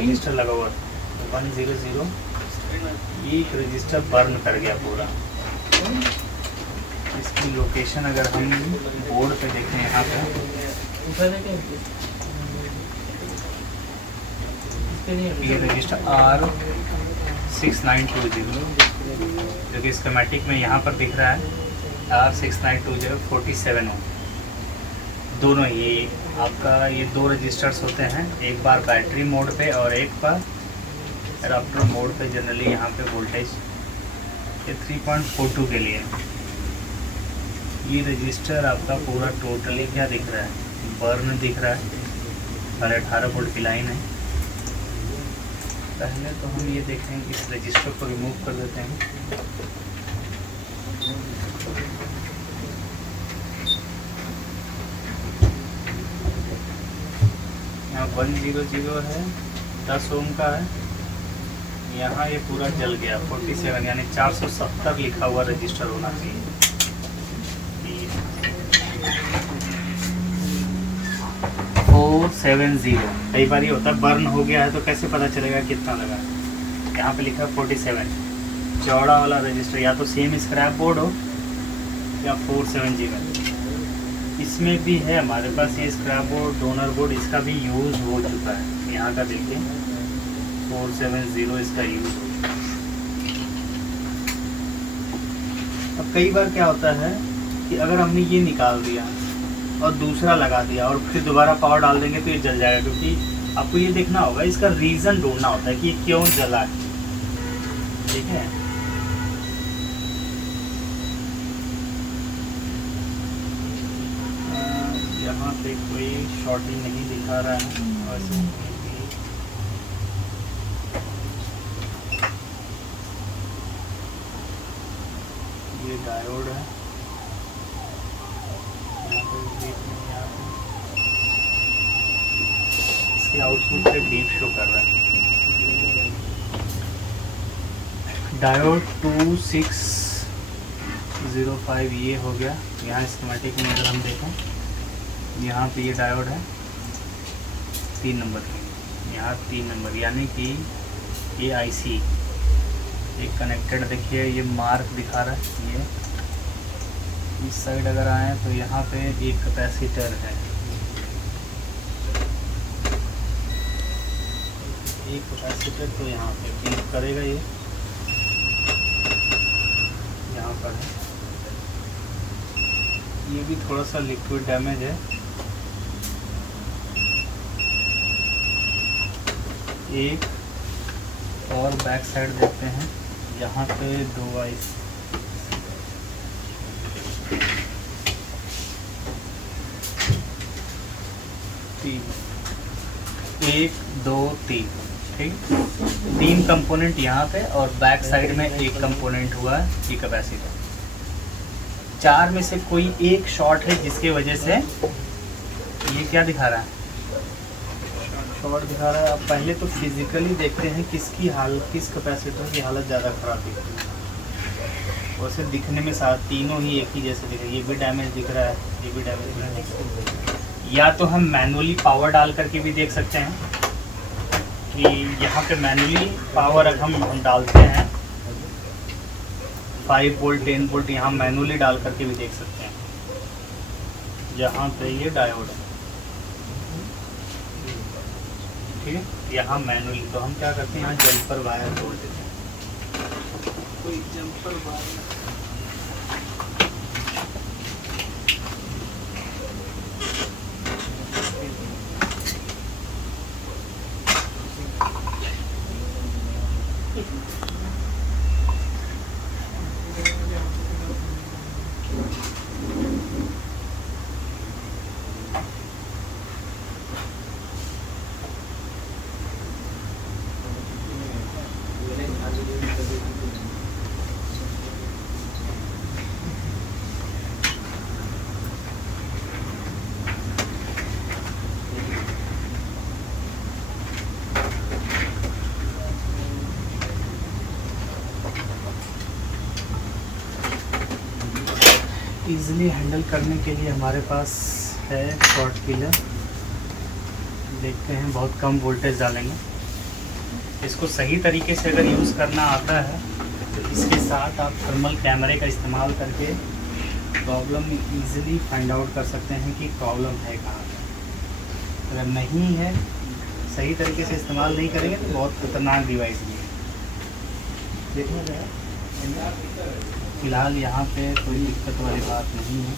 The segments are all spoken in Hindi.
रजिस्टर लगा हुआ 100, एक रजिस्टर बर्न कर गया पूरा। इसकी लोकेशन अगर हम बोर्ड पे देखें यहाँ पे, ये रजिस्टर R6920 जो कि स्कीमेटिक में यहाँ पर दिख रहा है R692047 दोनों ही आपका ये दो रजिस्टर्स होते हैं, एक बार बैटरी मोड पे और एक बार एडाप्टर मोड पे। जनरली यहाँ पे वोल्टेज ये 3.42 के लिए। ये रजिस्टर आपका पूरा टोटली क्या दिख रहा है, बर्न दिख रहा है। 18.5 वोल्ट की लाइन है। पहले तो हम ये देखें, इस रजिस्टर को रिमूव कर देते हैं। यहाँ 100 है, 10 ओम का है। यहाँ ये पूरा जल गया 47, यानी 470 लिखा हुआ रजिस्टर होना चाहिए। 470। कई बार ये होता है बर्न हो गया है तो कैसे पता चलेगा कितना लगा। यहाँ पे लिखा है 47। चौड़ा वाला रजिस्टर या तो सेम स्क्रैप बोर्ड हो या 470। इसमें भी है हमारे पास ये स्क्रैप बोर्ड, डोनर बोर्ड, इसका भी यूज़ हो चुका है। यहाँ का देखिए 470 इसका यूज़ हो चुका है। अब कई बार क्या होता है कि अगर हमने ये निकाल दिया और दूसरा लगा दिया और फिर दोबारा पावर डाल देंगे तो ये जल जाएगा, क्योंकि आपको ये देखना होगा, इसका रीज़न ढूंढना होता है कि क्यों जला है। ठीक है, यहाँ पे कोई शॉर्टिंग नहीं दिखा रहा है। वैसे ये डायोड है, इसके आउटपुट पे बीप शो कर रहा है। डायोड 2605 ये हो गया। यहाँ स्कीमेटिक में अगर हम देखें, यहाँ पे ये डायोड है 3 नंबर की, यहाँ 3 नंबर, यानी कि ये आईसी एक कनेक्टेड। देखिए ये मार्क दिखा रहा है। ये इस साइड अगर आए तो यहाँ पे एक कैपेसिटर है, एक कैपेसिटर तो यहाँ पे ब्लिंक करेगा। ये यहाँ पर है। ये भी थोड़ा सा लिक्विड डैमेज है। एक और बैक साइड देखते हैं, यहाँ पे 2 आइस, 1 2 3, ठीक, 3 कंपोनेंट यहाँ पे और बैक साइड में एक कंपोनेंट हुआ है ये कैपेसिटर। 4 में से कोई एक शॉर्ट है जिसकी वजह से ये क्या दिखा रहा है, शॉर्ट दिखा रहा है। आप पहले तो फिजिकली देखते हैं किस कैपेसिटर की हालत ज़्यादा ख़राब दिखती है। वैसे दिखने में साथ तीनों ही एक ही जैसे दिख रहे हैं। ये भी डैमेज दिख रहा है, ये भी डैमेज दिख रहा है। या तो हम मैनुअली पावर डाल करके भी देख सकते हैं कि यहाँ पे मैनुअली पावर अगर हम डालते हैं 5 वोल्ट 10 वोल्ट, यहाँ मैनुअली डाल करके भी देख सकते हैं। जहाँ पे ये डायोड है, ठीक है, यहाँ मैनुअली। तो हम क्या करते हैं, यहाँ जम्पर वायर जोड़ देते हैं। कोई जम्पर वायर ईज़िली हैंडल करने के लिए हमारे पास है शॉर्ट किलर। देखते हैं, बहुत कम वोल्टेज डालेंगे। इसको सही तरीके से अगर यूज़ करना आता है तो इसके साथ आप थर्मल कैमरे का इस्तेमाल करके प्रॉब्लम इजीली फाइंड आउट कर सकते हैं कि प्रॉब्लम है कहाँ पर। अगर नहीं है, सही तरीके से इस्तेमाल नहीं करेंगे तो बहुत खतरनाक डिवाइस भी है। देखना जाए फ़िलहाल यहाँ पे कोई दिक्कत वाली बात नहीं है।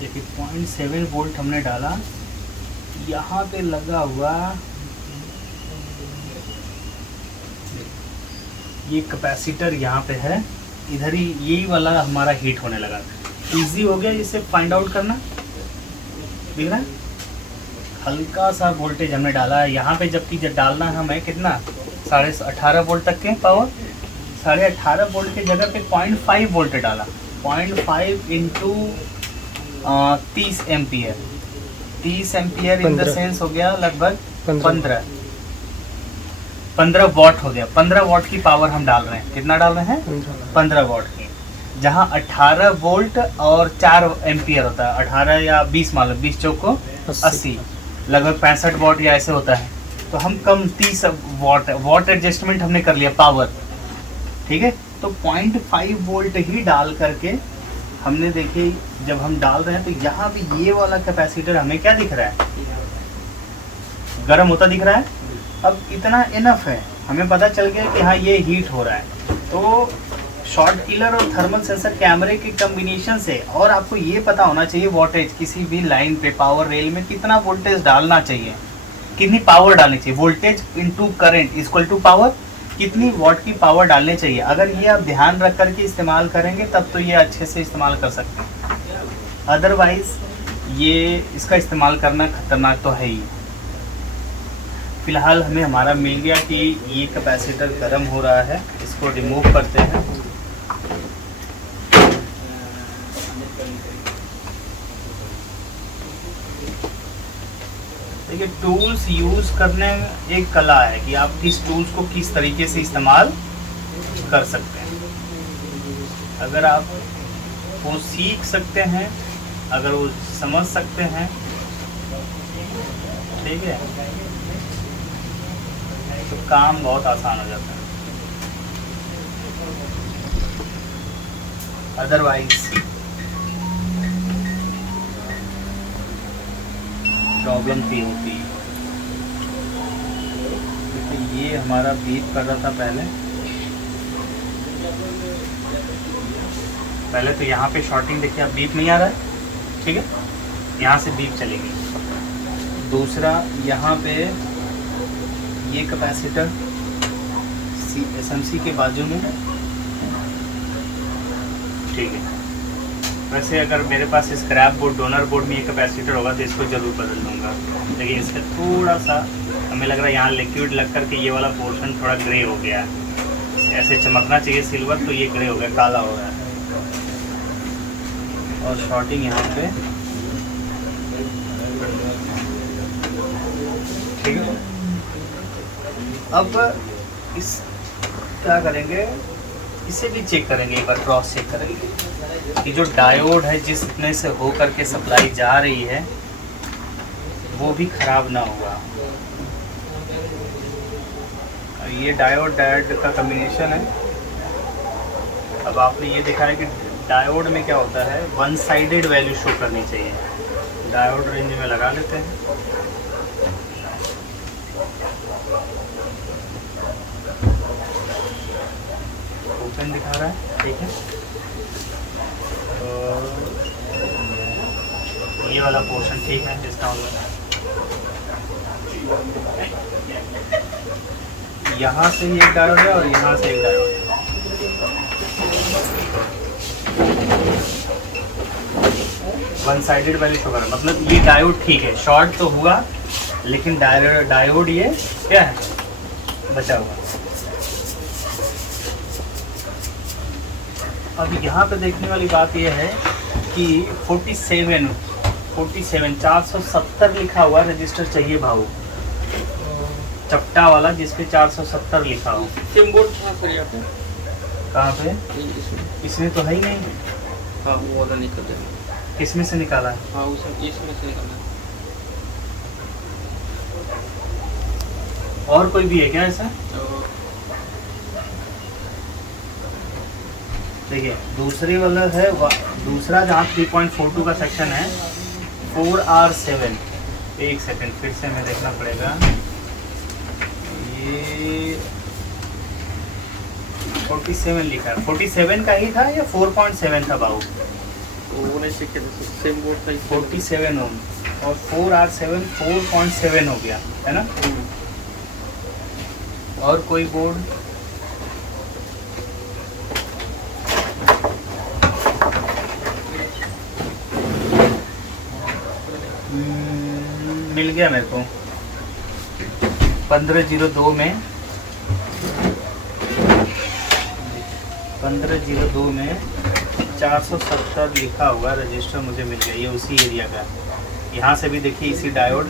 देखिए 0.7 वोल्ट हमने डाला, यहाँ पे लगा हुआ ये कैपेसिटर यहाँ पे है, इधर ही यही वाला हमारा हीट होने लगा। इजी हो गया इसे फाइंड आउट करना, दिख रहा है। हल्का सा वोल्टेज हमने डाला है यहाँ पे, जबकि जब डालना है हमें कितना 18.5 वोल्ट तक के पावर, 18.5 वोल्ट के जगह पे 0.5 वोल्ट डाला। 0.5 into 30 ampere, 30 ampere in the sense हो गया लगभग 15 वॉट हो गया। 15 वॉट की पावर हम डाल रहे हैं। कितना डाल रहे हैं? 15 वॉट की, जहाँ 18 वोल्ट और 4 एम्पियर होता है। 18 या 20 मान लो, 20 चौक को 80, लगभग 65 वॉट या ऐसे होता है। तो हम कम 30 वॉट एडजस्टमेंट हमने कर लिया पावर, ठीक है। तो 0.5 वोल्ट ही डाल करके हमने देखिए, जब हम डाल रहे हैं तो यहाँ भी ये वाला कैपेसिटर हमें क्या दिख रहा है, गर्म होता दिख रहा है। अब इतना इनफ है, हमें पता चल गया कि हाँ ये हीट हो रहा है। तो शॉर्ट किलर और थर्मल सेंसर कैमरे के कॉम्बिनेशन से, और आपको ये पता होना चाहिए वोल्टेज किसी भी लाइन पे पावर रेल में कितना वोल्टेज डालना चाहिए, कितनी पावर डालनी चाहिए। Voltage into current equal to power, कितनी वॉट की पावर डालनी चाहिए। अगर ये आप ध्यान रख करके इस्तेमाल करेंगे तब तो ये अच्छे से इस्तेमाल कर सकते हैं, अदरवाइज ये इसका इस्तेमाल करना खतरनाक तो है ही। फिलहाल हमें हमारा मिल गया कि ये कैपेसिटर गर्म हो रहा है, इसको रिमूव करते हैं। देखिए टूल्स यूज़ करने में एक कला है कि आप किस टूल्स को किस तरीके से इस्तेमाल कर सकते हैं। अगर आप वो सीख सकते हैं, अगर वो समझ सकते हैं, ठीक है, तो काम बहुत आसान हो जाता है। अदरवाइज प्रॉब्लम भी होती है। देखिए ये हमारा बीप कर रहा था पहले तो यहाँ पे शॉर्टिंग देखिए, अब बीप नहीं आ रहा है, ठीक है, यहाँ से बीप चलेगी। दूसरा यहाँ पे ये कैपेसिटर SMC के बाजू में, ठीक है। वैसे अगर मेरे पास स्क्रैप बोर्ड, डोनर बोर्ड में ये कैपेसिटर होगा तो इसको ज़रूर बदल दूंगा, लेकिन इससे थोड़ा सा हमें लग रहा है यहाँ लिक्विड लग करके ये वाला पोर्शन थोड़ा ग्रे हो गया है। ऐसे चमकना चाहिए सिल्वर, तो ये ग्रे हो गया, काला हो गया है। और शॉर्टिंग यहाँ पे, ठीक है। अब इस क्या करेंगे, इसे भी चेक करेंगे, एक बार क्रॉस चेक करेंगे कि जो डायोड है जिसमें से हो करके सप्लाई जा रही है वो भी ख़राब ना हुआ। ये डायोड का कॉम्बिनेशन है। अब आपने ये देखा है कि डायोड में क्या होता है, वन साइडेड वैल्यू शो करनी चाहिए। डायोड रेंज में लगा लेते हैं। ओपन दिखा रहा है, ठीक है। तो ये वाला पोर्शन ठीक है, डिस्काउंट में यहाँ से एक डायोड है और यहाँ से एक डायोड है। वन साइडेड वैल्यू शो कर, मतलब ये डायोड ठीक है, शॉर्ट तो हुआ लेकिन डायोड ये क्या है, बचा हुआ। अब यहाँ पे देखने वाली बात यह है कि 470 लिखा हुआ रजिस्टर चाहिए भाऊ, चपटा वाला जिसपे 470 लिखा हो। सिम बोर्ड था सर यहाँ पे? कहाँ पे? इसमें। इसमें तो है ही नहीं। हाँ वो वाला निकल जाएगा। किसमें से निकाला है? हाँ इसमें से निकाला है। और कोई भी है क्या ऐसा? देखिए दूसरी वाला है, दूसरा जहाँ 3.42 का सेक्शन है 4R7। एक सेकंड फिर से हमें देखना पड़ेगा। ये 47 लिखा है। 47 का ही था या 4.7 था बाबू? वो नहीं सीखे थे, सेम बोर्ड था। 47 ओम और 4R7 4.7 हो गया है ना। और कोई बोर्ड? मिल गया मेरे को 1502 में 470 लिखा हुआ रजिस्टर मुझे मिल गया। ये उसी एरिया का। यहाँ से भी देखिए इसी डायोड,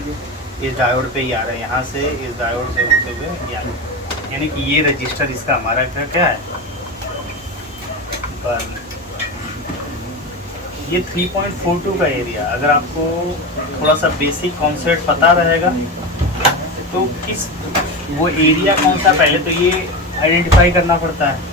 इस डायोड पे ही आ रहा है, यहाँ से इस डायोड से होते हुए यानी कि ये रजिस्टर इसका हमारा क्या है, पर ये 3.42 का एरिया। अगर आपको थोड़ा सा बेसिक कॉन्सेप्ट पता रहेगा तो किस वो एरिया कौन सा, पहले तो ये आइडेंटिफाई करना पड़ता है।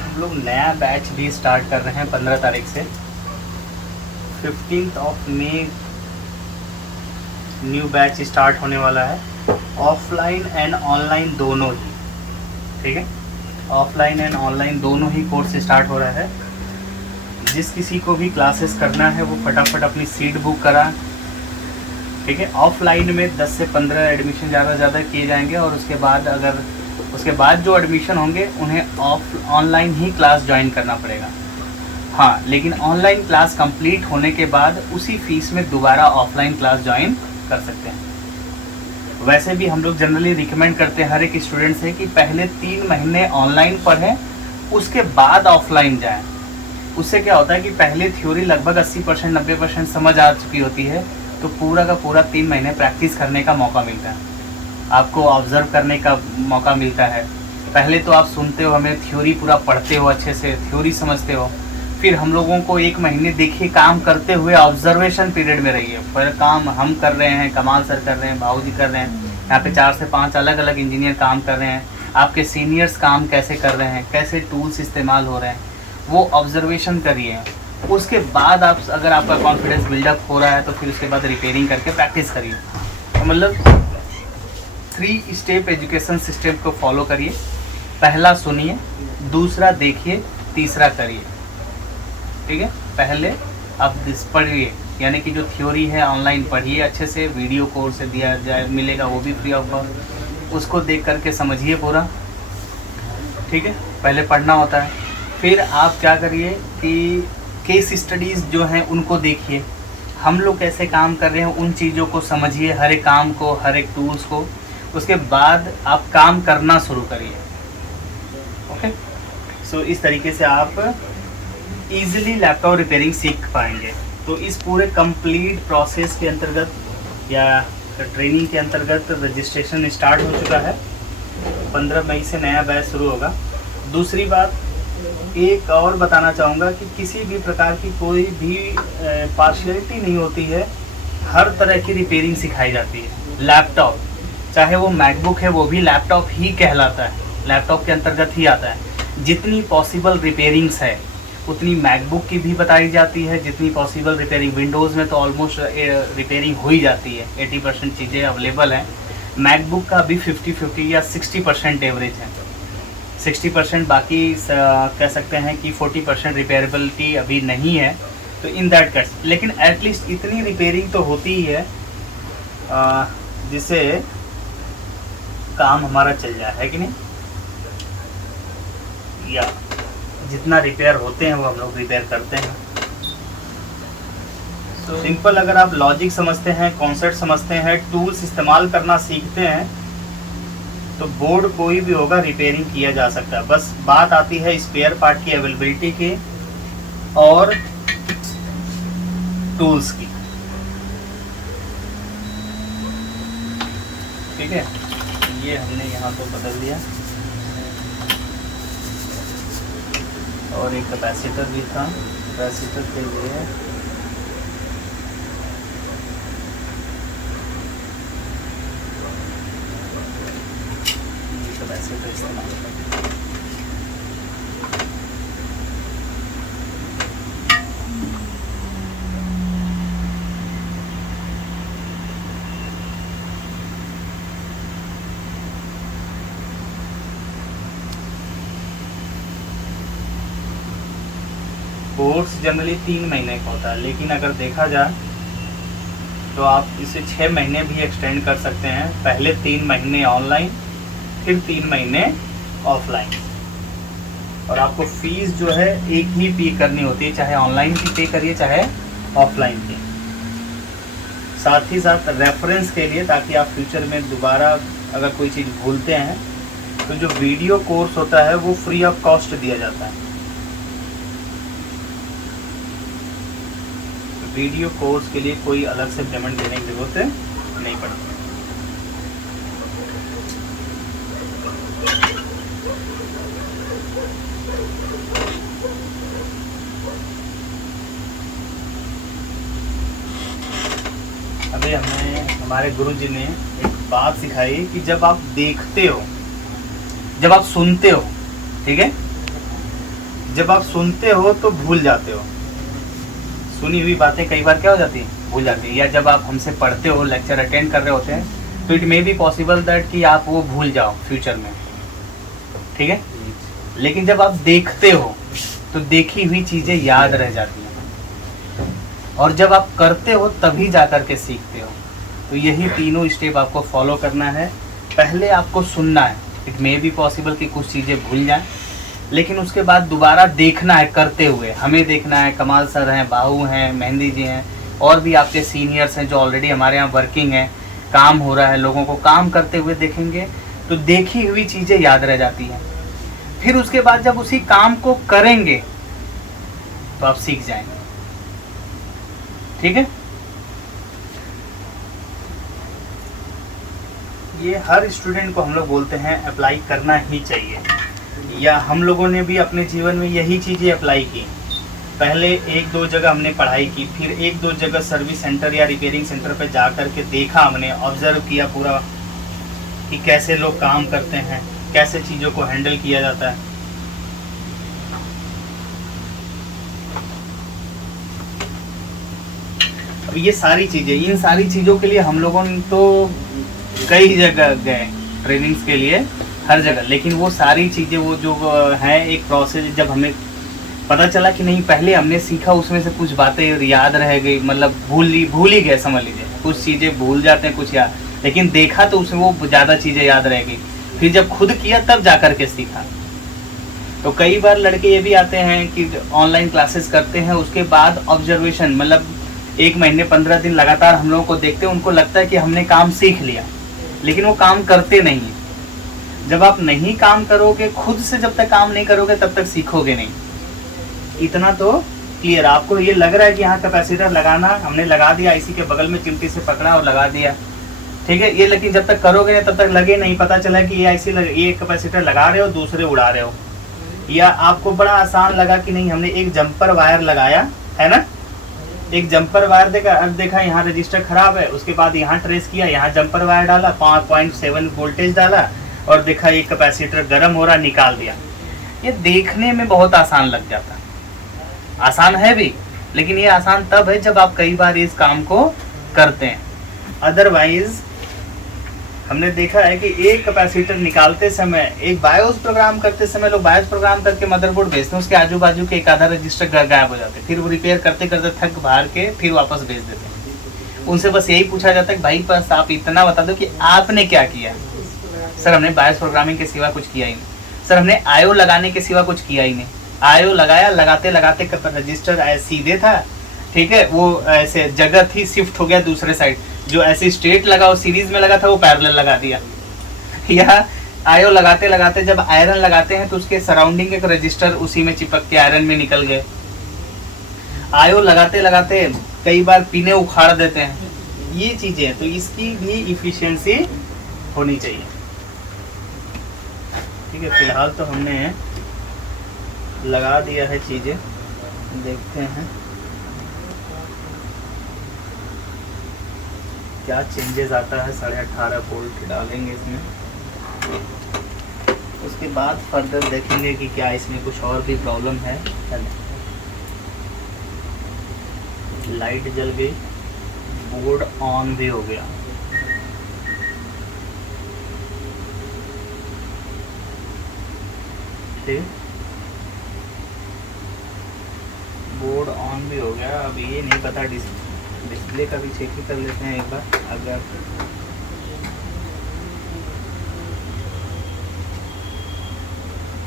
हम लोग नया बैच भी स्टार्ट कर रहे हैं 15 तारीख से। 15 मई न्यू बैच स्टार्ट होने वाला है। ऑफलाइन एंड ऑनलाइन दोनों ही, ठीक है। ऑफलाइन एंड ऑनलाइन दोनों ही कोर्स स्टार्ट हो रहा है। जिस किसी को भी क्लासेस करना है वो फटाफट अपनी सीट बुक करा, ठीक है। ऑफलाइन में 10 से 15 एडमिशन ज़्यादा किए जाएंगे और उसके बाद जो एडमिशन होंगे उन्हें ऑनलाइन ही क्लास ज्वाइन करना पड़ेगा। हाँ, लेकिन ऑनलाइन क्लास कंप्लीट होने के बाद उसी फीस में दोबारा ऑफलाइन क्लास ज्वाइन कर सकते हैं। वैसे भी हम लोग जनरली रिकमेंड करते हैं हर एक स्टूडेंट से कि पहले 3 महीने ऑनलाइन पढ़ें, उसके बाद ऑफलाइन जाएं। उससे क्या होता है कि पहले थ्योरी लगभग 80% 90% समझ आ चुकी होती है, तो पूरा का पूरा 3 महीने प्रैक्टिस करने का मौका मिलता है, आपको ऑब्जर्व करने का मौका मिलता है। पहले तो आप सुनते हो, हमें थ्योरी पूरा पढ़ते हो, अच्छे से थ्योरी समझते हो, फिर हम लोगों को 1 महीने देखिए काम करते हुए ऑब्जर्वेशन पीरियड में रहिए। पर काम हम कर रहे हैं, कमाल सर कर रहे हैं, बाबू जी कर रहे हैं, यहाँ पे 4 से 5 अलग अलग इंजीनियर काम कर रहे हैं, आपके सीनियर्स काम कैसे कर रहे हैं, कैसे टूल्स इस्तेमाल हो रहे हैं, वो ऑब्जर्वेशन करिए। उसके बाद अगर आपका कॉन्फिडेंस बिल्डअप हो रहा है तो फिर उसके बाद रिपेयरिंग करके प्रैक्टिस करिए। तो मतलब 3 स्टेप एजुकेशन सिस्टम को फॉलो करिए। पहला सुनिए, दूसरा देखिए, तीसरा करिए, ठीक है। पहले आप पढ़िए, यानी कि जो थ्योरी है ऑनलाइन पढ़िए अच्छे से, वीडियो कोर्स दिया जाए मिलेगा वो भी फ्री ऑफ कॉस्ट, उसको देख करके समझिए पूरा, ठीक है। पहले पढ़ना होता है, फिर आप क्या करिए कि केस स्टडीज़ जो हैं उनको देखिए, हम लोग कैसे काम कर रहे हैं उन चीज़ों को समझिए, हर एक काम को, हर एक टूल्स को। उसके बाद आप काम करना शुरू करिए, ओके। सो इस तरीके से आप इजीली लैपटॉप रिपेयरिंग सीख पाएंगे। तो इस पूरे कंप्लीट प्रोसेस के अंतर्गत या ट्रेनिंग के अंतर्गत रजिस्ट्रेशन स्टार्ट हो चुका है। 15 मई से नया बैच शुरू होगा। दूसरी बात एक और बताना चाहूँगा कि किसी भी प्रकार की कोई भी पार्शियलिटी नहीं होती है, हर तरह की रिपेयरिंग सिखाई जाती है। लैपटॉप चाहे वो मैकबुक है वो भी लैपटॉप ही कहलाता है, लैपटॉप के अंतर्गत ही आता है। जितनी पॉसिबल रिपेयरिंग्स है उतनी मैकबुक की भी बताई जाती है, जितनी पॉसिबल रिपेयरिंग विंडोज़ में तो ऑलमोस्ट रिपेयरिंग हो ही जाती है, 80% चीज़ें अवेलेबल हैं। मैकबुक का भी 50-50 या 60% एवरेज है, 60%, बाकी कह सकते हैं कि 40% रिपेयरेबिलिटी अभी नहीं है। तो इन दैट केस लेकिन एटलीस्ट इतनी रिपेयरिंग तो होती ही है जिससे काम हमारा चल जाए, है कि नहीं। या जितना रिपेयर होते हैं वो हम लोग रिपेयर करते हैं। सिंपल, अगर आप लॉजिक समझते हैं, कॉन्सेप्ट समझते हैं, टूल्स इस्तेमाल करना सीखते हैं तो बोर्ड कोई भी होगा रिपेयरिंग किया जा सकता है। बस बात आती है स्पेयर पार्ट की अवेलेबिलिटी की और टूल्स की। ठीक है, ये हमने यहाँ तो बदल दिया और एक कैपेसिटर भी था, कैपेसिटर के लिए कैपेसिटर इस्तेमाल करते हैं। कोर्स जनरली 3 महीने का होता है, लेकिन अगर देखा जाए तो आप इसे 6 महीने भी एक्सटेंड कर सकते हैं। पहले 3 महीने ऑनलाइन, फिर 3 महीने ऑफलाइन, और आपको फीस जो है एक ही पे करनी होती है, चाहे ऑनलाइन की पे करिए चाहे ऑफलाइन की। साथ ही साथ रेफरेंस के लिए, ताकि आप फ्यूचर में दोबारा अगर कोई चीज़ भूलते हैं तो जो वीडियो कोर्स होता है वो फ्री ऑफ कॉस्ट दिया जाता है। वीडियो कोर्स के लिए कोई अलग से पेमेंट देने की जरूरत नहीं पड़ती। अभी हमारे गुरुजी ने एक बात सिखाई कि जब आप देखते हो, जब आप सुनते हो, ठीक है, जब आप सुनते हो तो भूल जाते हो। सुनी हुई बातें कई बार क्या हो जाती है, भूल जाती है। या जब आप हमसे पढ़ते हो, लेक्चर अटेंड कर रहे होते हैं, तो it may be possible that कि आप वो भूल जाओ फ्यूचर में, ठीक है। लेकिन जब आप देखते हो तो देखी हुई चीज़ें याद रह जाती हैं, और जब आप करते हो तभी जा कर के सीखते हो। तो यही तीनों स्टेप आपको फॉलो करना है। पहले आपको सुनना है, इट मे बी पॉसिबल कि कुछ चीज़ें भूल जाएं, लेकिन उसके बाद दोबारा देखना है करते हुए। हमें देखना है, कमाल सर हैं, बाहू हैं, मेहंदी जी हैं, और भी आपके सीनियर्स हैं जो ऑलरेडी हमारे यहाँ वर्किंग है, काम हो रहा है, लोगों को काम करते हुए देखेंगे तो देखी हुई चीज़ें याद रह जाती हैं। फिर उसके बाद जब उसी काम को करेंगे तो आप सीख जाएंगे, ठीक है। ये हर स्टूडेंट को हम लोग बोलते हैं अप्लाई करना ही चाहिए, या हम लोगों ने भी अपने जीवन में यही चीज़ें अप्लाई की। पहले 1-2 जगह हमने पढ़ाई की, फिर 1-2 जगह सर्विस सेंटर या रिपेयरिंग सेंटर पे जा कर के देखा, हमने ऑब्जर्व किया पूरा कि कैसे लोग काम करते हैं, कैसे चीज़ों को हैंडल किया जाता है। अब ये सारी चीज़ें, इन सारी चीज़ों के लिए हम लोगों ने तो कई जगह गए ट्रेनिंग्स के लिए, हर जगह, लेकिन वो सारी चीज़ें वो जो है एक प्रोसेस, जब हमें पता चला कि नहीं पहले हमने सीखा उसमें से कुछ बातें याद रह गई, मतलब भूल ही गए, समझ लीजिए। कुछ चीज़ें भूल जाते हैं, कुछ याद, लेकिन देखा तो उसमें वो ज़्यादा चीज़ें याद रह गई। फिर जब खुद किया तब जा कर के सीखा। तो कई बार लड़के ये भी आते हैं कि ऑनलाइन क्लासेस करते हैं, उसके बाद ऑब्जर्वेशन, मतलब 1 महीने 15 दिन लगातार हम लोगों को देखते हैं, उनको लगता है कि हमने काम सीख लिया, लेकिन वो काम करते नहीं हैं। जब आप नहीं काम करोगे, खुद से जब तक काम नहीं करोगे तब तक सीखोगे नहीं। इतना तो क्लियर। आपको ये लग रहा है कि यहाँ कैपेसिटर लगाना, हमने लगा दिया, इसी के बगल में चिमटी से पकड़ा और लगा दिया, ठीक है, ये, लेकिन जब तक करोगे नहीं तब तक लगे नहीं, पता चला कि ये कैपेसिटर लगा रहे हो, दूसरे उड़ा रहे हो। या आपको बड़ा आसान लगा कि नहीं हमने एक जंपर वायर लगाया है ना, एक जंपर वायर देखा यहाँ रजिस्टर खराब है, उसके बाद यहाँ ट्रेस किया, यहाँ जंपर वायर डाला, 5.7 वोल्टेज डाला, और देखा ये कैपेसिटर गर्म हो रहा, निकाल दिया। ये देखने में बहुत आसान लग जाता है, आसान है भी, लेकिन ये आसान तब है जब आप कई बार इस काम को करते हैं। अदरवाइज हमने देखा है कि एक कैपेसिटर निकालते समय, एक बायोस प्रोग्राम करते समय, लोग बायोस प्रोग्राम करके मदरबोर्ड भेजते हैं, उसके आजू बाजू के एक आधा रजिस्टर गायब हो जाते हैं, फिर वो रिपेयर करते करते थक हार के फिर वापस भेज देते हैं। उनसे बस यही पूछा जाता है कि भाई बस आप इतना बता दो कि आपने क्या किया। सर हमने बायोस प्रोग्रामिंग के सिवा कुछ किया ही नहीं। सर हमने आयो लगाने के सिवा कुछ किया ही नहीं। आयो लगाया, लगाते लगाते रजिस्टर सीधे था, ठीक है, वो ऐसे जगह थी, शिफ्ट हो गया दूसरे साइड, जो ऐसे स्ट्रेट लगा वो सीरीज में लगा था वो पैरेलल लगा दिया। यह आयो लगाते लगाते जब आयरन लगाते हैं तो उसके सराउंडिंग एक रजिस्टर उसी में चिपक के आयरन में निकल गए। आयो लगाते लगाते कई बार पिने उखाड़ देते हैं, ये चीजें, तो इसकी भी इफिशिएंसी होनी चाहिए। ठीक है, फिलहाल तो हमने लगा दिया है चीजें, देखते हैं क्या चेंजेस आता है। 18.5 वोल्ट डालेंगे इसमें, उसके बाद फर्दर देखेंगे कि क्या इसमें कुछ और भी प्रॉब्लम है। लाइट जल गई, बोर्ड ऑन भी हो गया। ठीक, बोर्ड ऑन भी हो गया। अब ये नहीं पता, डिस्प्ले का भी चेक ही कर लेते हैं एक बार। अगर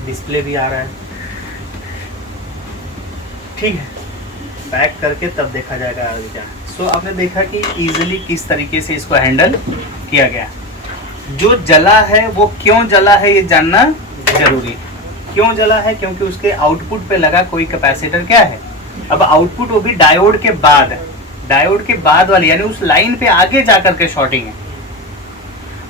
डिस्प्ले भी आ रहा है, ठीक है, पैक करके तब देखा जाएगा आगे क्या। सो आपने देखा कि इजीली किस तरीके से इसको हैंडल किया गया। जो जला है वो क्यों जला है ये जानना जरूरी है। क्यों जला है? क्योंकि उसके आउटपुट पे लगा कोई कैपेसिटर क्या है। अब आउटपुट वो भी डायोड के बाद, डायोड के बाद वाली, यानी उस लाइन पे आगे जाकर के शॉर्टिंग है।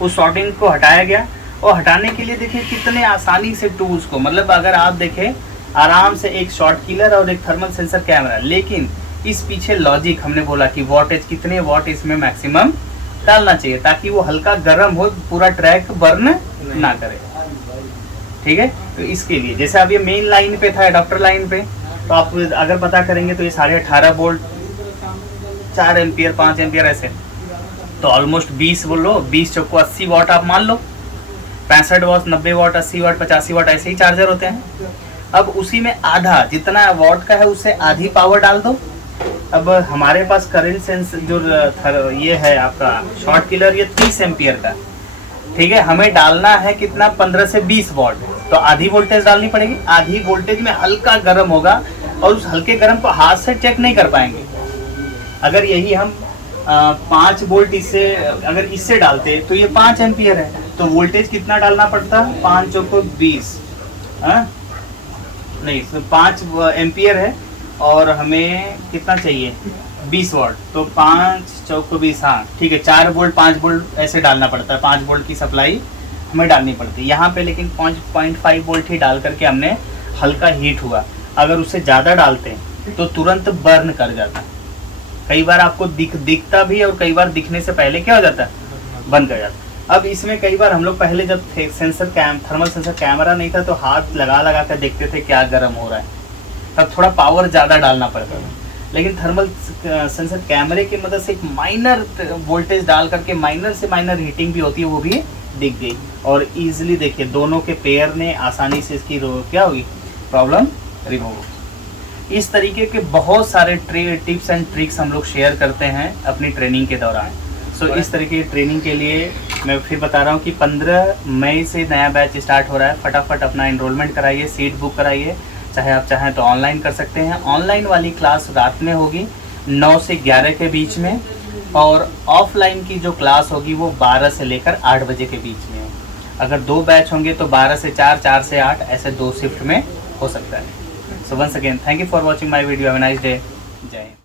उस शॉर्टिंग को हटाया गया, और हटाने के लिए देखिए कितने आसानी से टूल्स को, मतलब अगर आप देखें आराम से एक शॉर्ट किलर और एक थर्मल सेंसर कैमरा, लेकिन इस पीछे लॉजिक हमने बोला कि वॉटेज कितने वॉट इसमें मैक्सिमम डालना चाहिए ताकि वो हल्का गर्म हो, पूरा ट्रैक बर्न ना करे। ठीक है, तो इसके लिए जैसे अब ये मेन लाइन पे था, अडॉप्टर लाइन पे, तो आप अगर पता करेंगे तो ये 18.5 वोल्ट, 4 एम्पियर, 5 एम्पियर ऐसे, तो ऑलमोस्ट 20 बोल लो, 20 चौको 80 वॉट आप मान लो। 65 वॉट, 90 वॉट, 80 वॉट, 85 वॉट ऐसे ही चार्जर होते हैं। अब उसी में आधा जितना वॉट का है उससे आधी पावर डाल दो। अब हमारे पास करंट सेंस जो ये है आपका शॉर्ट किलर, ये 30 एम्पियर का, ठीक है, हमें डालना है कितना, 15 से 20 वॉट, तो आधी वोल्टेज डालनी पड़ेगी। आधी वोल्टेज में हल्का गर्म होगा, और उस हल्के गर्म को हाथ से चेक नहीं कर पाएंगे। अगर यही हम 5 वोल्ट इससे, अगर इससे डालते तो ये 5 एम्पियर है, तो वोल्टेज कितना डालना पड़ता, 5 चौको 20, नहीं, तो 5 एम्पियर है और हमें कितना चाहिए, 20 वॉट, तो 5 चौको 20, हाँ ठीक है, 4 वोल्ट 5 वोल्ट ऐसे डालना पड़ता है। 5 वोल्ट की सप्लाई हमें डालनी पड़ती है यहाँ पे, लेकिन 5.5 वोल्ट ही डाल करके हमने हल्का हीट हुआ। अगर उससे ज़्यादा डालते तो तुरंत बर्न कर जाता। कई बार आपको दिखता भी है, और कई बार दिखने से पहले क्या हो जाता है, बंद कर जाता। अब इसमें कई बार हम लोग पहले जब थर्मल सेंसर कैमरा नहीं था तो हाथ लगा लगा कर देखते थे क्या गर्म हो रहा है, तब थोड़ा पावर ज़्यादा डालना पड़ता था। लेकिन थर्मल सेंसर कैमरे की मदद से एक माइनर वोल्टेज डाल करके माइनर से माइनर हीटिंग भी होती है, वो भी दिख गई। और इजीली देखिए दोनों के पेयर ने आसानी से इसकी क्या होगी, प्रॉब्लम रिमूव होगी। इस तरीके के बहुत सारे टिप्स एंड ट्रिक्स हम लोग शेयर करते हैं अपनी ट्रेनिंग के दौरान। सो इस तरीके की ट्रेनिंग के लिए मैं फिर बता रहा हूँ कि 15 मई से नया बैच स्टार्ट हो रहा है। फटाफट अपना एनरोलमेंट कराइए, सीट बुक कराइए। चाहे आप चाहें तो ऑनलाइन कर सकते हैं। ऑनलाइन वाली क्लास रात में होगी 9 से 11 के बीच में, और ऑफलाइन की जो क्लास होगी वो 12 से लेकर 8 बजे के बीच में है। अगर 2 बैच होंगे तो 12 से 4, 4 से 8, ऐसे 2 शिफ्ट में हो सकता है। So once again thank you for watching my video. Have a nice day. जय हिंद।